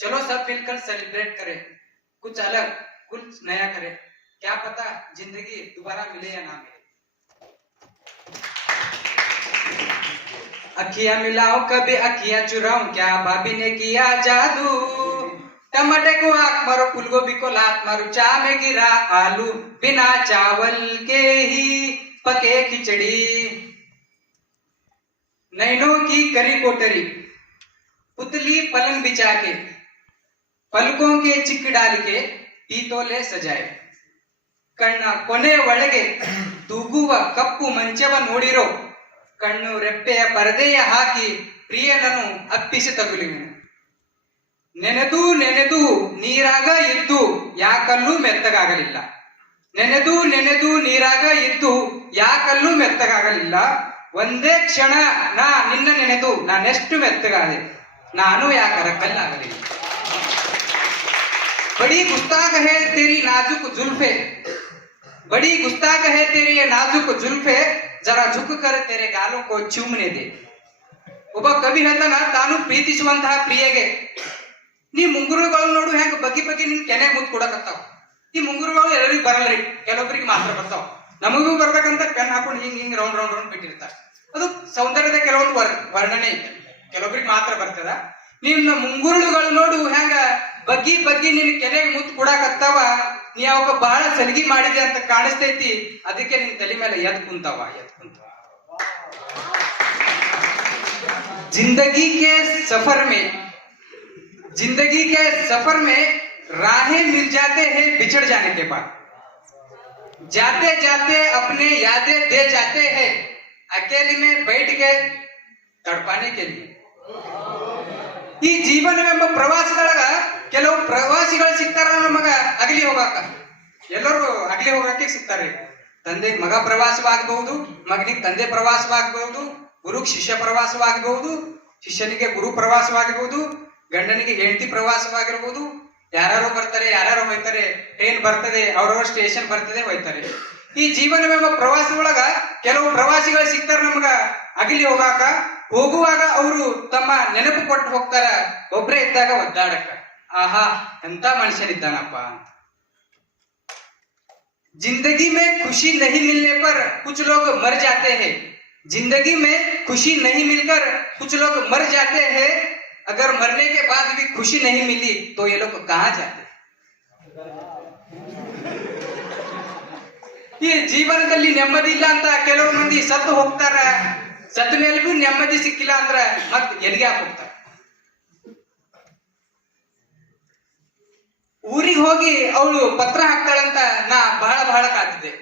चलो सब मिलकर सेलिब्रेट करें, कुछ अलग कुछ नया करें, क्या पता जिंदगी दोबारा मिले या ना मिले। अखियां मिलाओ कभी अखियां चुराऊं, क्या भाभी ने किया जादू। टमाटे को आंख मारो, फूलगोभी को लात मारो, चाय में गिरा आलू, बिना चावल के ही पके खिचड़ी। नैनों की करी कोटरी, पुतली पलंग बिछा के, पलकों के चिक डाल के पीतोले सजाए। ಕಣ್ಣ ಕೊನೆ ಒಳಗೆ ತೂಗುವ ಕಪ್ಪು ಮಂಚವ ನೋಡಿರೋ, ಕಣ್ಣು ರೆಪ್ಪೆಯ ಪರದೆಯ ಹಾಕಿ ಪ್ರಿಯನನ್ನು ಅಪ್ಪಿಸಿ ತಗುಲಿವೆನು. ನೆನೆದು ನೆನೆದು ನೀರಾಗ ಇದ್ದು ಯಾಕಲ್ಲೂ ಮೆತ್ತಗಾಗಲಿಲ್ಲ, ನೆನೆದು ನೆನೆದು ನೀರಾಗ ಇದ್ದು ಯಾಕಲ್ಲೂ ಮೆತ್ತಗಾಗಲಿಲ್ಲ. ಒಂದೇ ಕ್ಷಣ ನಾ ನಿನ್ನ ನೆನೆದು ನಾನೆಷ್ಟು ಮೆತ್ತಗಾದೆ, ನಾನು ಯಾಕರ ಕಲ್ಲಾಗಲಿಲ್ಲ. बड़ी गुस्ताख है तेरी नाजुक जुल्फे, बड़ी गुस्ताख है तेरी ये नाजुक जुल्फे, जरा झुक कर तेरे गालों को चूमने दे. ಒಬ್ಬ ಕವಿ ಹೇಳ್ತಾನ, ತಾನು ಪ್ರೀತಿಸುವಂತಹ ಪ್ರಿಯೆಗೆ ನೀ ಮುಂಗುರುಗಳು ನೋಡು ಹೆಂಗ ಬಗ್ಗಿ ಬಗ್ಗಿ ನಿನ್ ಕೆನೆ ಮುದ್ದು ಕೊಡಕತ್ತಾವ. ಈ ಮುಂಗುರುಗಳು ಎಲ್ಲರಿಗೂ ಬರಲ್ರಿ, ಕೆಲವೊಬ್ಬರಿಗೆ ಮಾತ್ರ ಬರ್ತಾವ. ನಮಗೂ ಬರ್ಬೇಕಂತ ಪೆನ್ ಹಾಕೊಂಡು ಹಿಂಗ್ ಹಿಂಗ್ ರೌಂಡ್ ರೌಂಡ್ ರೌಂಡ್ ಬಿಟ್ಟಿರ್ತಾರೆ. ಅದು ಸೌಂದರ್ಯದ ಕೆಲವೊಂದು ವರ್ಣನೆ, ಕೆಲವೊಬ್ಬರಿಗೆ ಮಾತ್ರ ಬರ್ತದ. ನಿನ್ನ ಮುಂಗುರುಳುಗಳು ನೋಡು ಹೆಂಗ ಬಗ್ಗಿ ಬಗ್ಗಿ ನಿನ್ ಕೆನೆಗೆ ಮುತ್ತು ಕೊಡಾಕತ್ತಾವ. ನೀ ಅವಾಗ ಬಹಳ ಸಲಿಗೆ ಮಾಡಿದೆ ಅಂತ ಕಾಣಿಸ್ತೈತಿ, ಅದಕ್ಕೆ ನಿನ್ ತಲೆ ಮೇಲೆ ಎದ್ ಕುಂತಾವ. जिंदगी के सफर में, जिंदगी के सफर में राहें मिल जाते हैं बिछड़ जाने के बाद, जाते जाते अपने यादें दे जाते हैं अकेले में बैठ के तड़पाने के लिए. ಈ ಜೀವನವೆಂಬ ಪ್ರವಾಸದೊಳಗ ಕೆಲವು ಪ್ರವಾಸಿಗಳು ಸಿಗ್ತಾರ ನಮಗ ಅಗಲಿ ಹೋಗಾಕ. ಎಲ್ಲರೂ ಅಗಲಿ ಹೋಗಕ್ಕೆ ಸಿಗ್ತಾರೆ. ತಂದೆಗೆ ಮಗ ಪ್ರವಾಸವಾಗಬಹುದು, ಮಗನಿಗೆ ತಂದೆ ಪ್ರವಾಸವಾಗಬಹುದು, ಗುರುಗೆ ಶಿಷ್ಯ ಪ್ರವಾಸವಾಗಬಹುದು, ಶಿಷ್ಯನಿಗೆ ಗುರು ಪ್ರವಾಸವಾಗಬಹುದು, ಗಂಡನಿಗೆ ಹೆಂಡತಿ ಪ್ರವಾಸವಾಗಿರಬಹುದು. ಯಾರು ಬರ್ತಾರೆ, ಯಾರು ಹೋಯ್ತಾರೆ. ಟ್ರೈನ್ ಬರ್ತದೆ, ಅವ್ರವ್ರ ಸ್ಟೇಷನ್ ಬರ್ತದೆ, ಹೋಯ್ತಾರೆ. ಈ ಜೀವನವೆಂಬ ಪ್ರವಾಸದೊಳಗ ಕೆಲವು ಪ್ರವಾಸಿಗಳು ಸಿಗ್ತಾರ ನಮಗ ಅಗಲಿ ಹೋಗಾಕ. ಹೋಗುವಾಗ ಅವರು ತಮ್ಮ ನೆನಪು ಕೊಟ್ಟು ಹೋಗ್ತಾರ, ಒಬ್ರೇ ಇದ್ದಾಗ ಒದ್ದಾಡಕ. ಆಹಾ ಎಂತ ಮನುಷ್ಯನಿದ್ದಾನಪ್ಪ ಅಂತ. जिंदगी में खुशी नहीं मिलने पर कुछ लोग मर जाते हैं, जिंदगी में खुशी नहीं मिलकर कुछ लोग मर जाते हैं. अगर मरने के बाद भी खुशी नहीं मिली तो ये लोग कहाँ जाते. ಈ ಜೀವನದಲ್ಲಿ ನೆಮ್ಮದಿ ಇಲ್ಲ ಅಂತ ಕೆಲವು ಮಂದಿ ಸತ್ತು ಹೋಗ್ತಾರ. ಸತ್ತ ಮೇಲೆ ಭೀ ನೆಮ್ಮದಿ ಸಿಕ್ಕಿಲ್ಲ ಅಂದ್ರ ಮತ್ ಎಲ್ಲಿಗೆ ಹೋಗ್ತಾರ. ಊರಿಗೆ ಹೋಗಿ ಅವಳು ಪತ್ರ ಹಾಕ್ತಾಳಂತ ನಾ ಬಹಳ ಕಾದಿದ್ದೆ.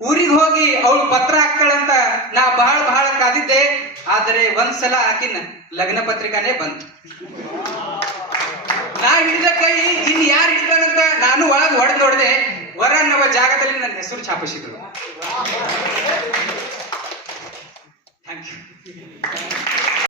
ಊರಿಗೆ ಹೋಗಿ ಅವಳು ಪತ್ರ ಹಾಕ್ತಾಳಂತ ನಾ ಬಹಳ ಕಾದಿದ್ದೆ. ಆದರೆ ಒಂದ್ಸಲ ಆಕಿನ ಲಗ್ನ ಪತ್ರಿಕಾನೇ ಬಂತು. ನಾ ಹಿಡಿದ ಕೈ ಇನ್ ಯಾರು ಹಿಡಿದಾನಂತ ನಾನು ಒಳಗೆ ಹೊಡೆದು ನೋಡಿದೆ. ವರ ಅನ್ನುವ ಜಾಗದಲ್ಲಿ ನನ್ನ ಹೆಸರು ಛಾಪಿಸಿದ್ರು. Thank you.